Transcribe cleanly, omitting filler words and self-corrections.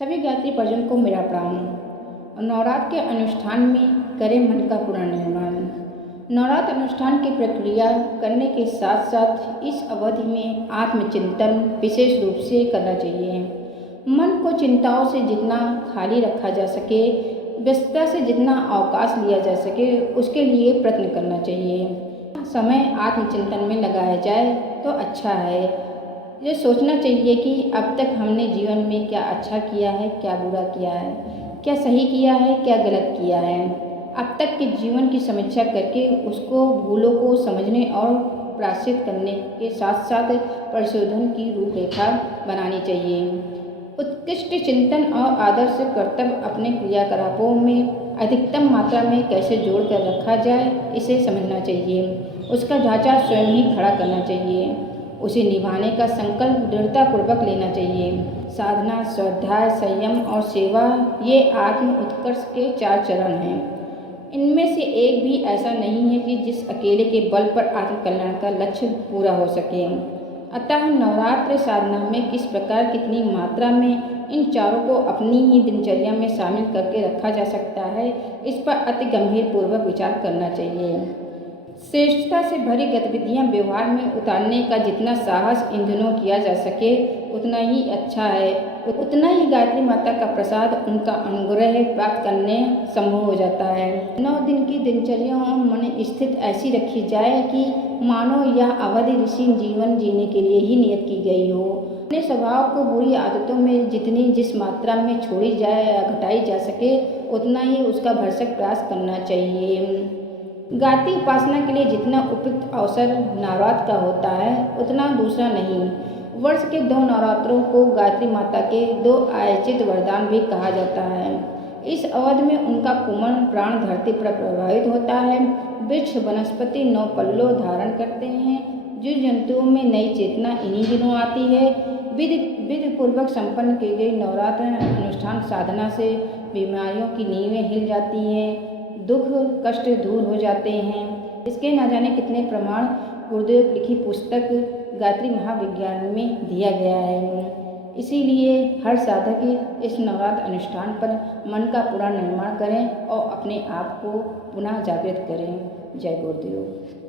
सभी गायत्री परिजन को मेरा प्रणाम। नवरात्र के अनुष्ठान में करें मन का पुनर्निर्माण। नवरात्र अनुष्ठान की प्रक्रिया करने के साथ साथ इस अवधि में आत्मचिंतन विशेष रूप से करना चाहिए। मन को चिंताओं से जितना खाली रखा जा सके, व्यस्तता से जितना अवकाश लिया जा सके, उसके लिए प्रयत्न करना चाहिए। समय आत्मचिंतन में लगाया जाए तो अच्छा है। ये सोचना चाहिए कि अब तक हमने जीवन में क्या अच्छा किया है, क्या बुरा किया है, क्या सही किया है, क्या गलत किया है। अब तक के जीवन की समीक्षा करके उसको भूलों को समझने और प्रायश्चित करने के साथ साथ परिशोधन की रूपरेखा बनानी चाहिए। उत्कृष्ट चिंतन और आदर्श कर्तव्य अपने क्रियाकलापों में अधिकतम मात्रा में कैसे जोड़कर रखा जाए, इसे समझना चाहिए। उसका ढांचा स्वयं ही खड़ा करना चाहिए। उसे निभाने का संकल्प दृढ़तापूर्वक लेना चाहिए। साधना, स्वाध्याय, संयम और सेवा ये आत्म उत्कर्ष के 4 चरण हैं। इनमें से एक भी ऐसा नहीं है कि जिस अकेले के बल पर आत्म कल्याण का लक्ष्य पूरा हो सके। अतः नवरात्र साधना में किस प्रकार कितनी मात्रा में इन चारों को अपनी ही दिनचर्या में शामिल करके रखा जा सकता है, इस पर अति गंभीर पूर्वक विचार करना चाहिए। श्रेष्ठता से भरी गतिविधियां व्यवहार में उतारने का जितना साहस इन दिनों किया जा सके उतना ही अच्छा है। उतना ही गायत्री माता का प्रसाद, उनका अनुग्रह प्राप्त करने संभव हो जाता है। 9 दिन की दिनचर्या मन स्थित ऐसी रखी जाए कि मानो यह अवधि ऋषि जीवन जीने के लिए ही नियत की गई हो। अपने स्वभाव को बुरी आदतों में जिस मात्रा में छोड़ी जाए या घटाई जा सके, उतना ही उसका भरसक प्रयास करना चाहिए। गायत्री उपासना के लिए जितना उपयुक्त अवसर नवरात्र का होता है, उतना दूसरा नहीं। वर्ष के 2 नवरात्रों को गायत्री माता के 2 आयोजित वरदान भी कहा जाता है। इस अवधि में उनका कोमल प्राण धरती पर प्रभावित होता है। वृक्ष वनस्पति 9 पल्लव धारण करते हैं। जीव जंतुओं में नई चेतना इन्हीं दिनों आती है। विधि पूर्वक संपन्न की गई नवरात्र अनुष्ठान साधना से बीमारियों की नींवें हिल जाती हैं, दुख कष्ट दूर हो जाते हैं। इसके न जाने कितने प्रमाण गुरुदेव की लिखी पुस्तक गायत्री महाविज्ञान में दिया गया है। इसीलिए हर साधक इस नवरात्र अनुष्ठान पर मन का पूरा निर्माण करें और अपने आप को पुनः जागृत करें। जय गुरुदेव।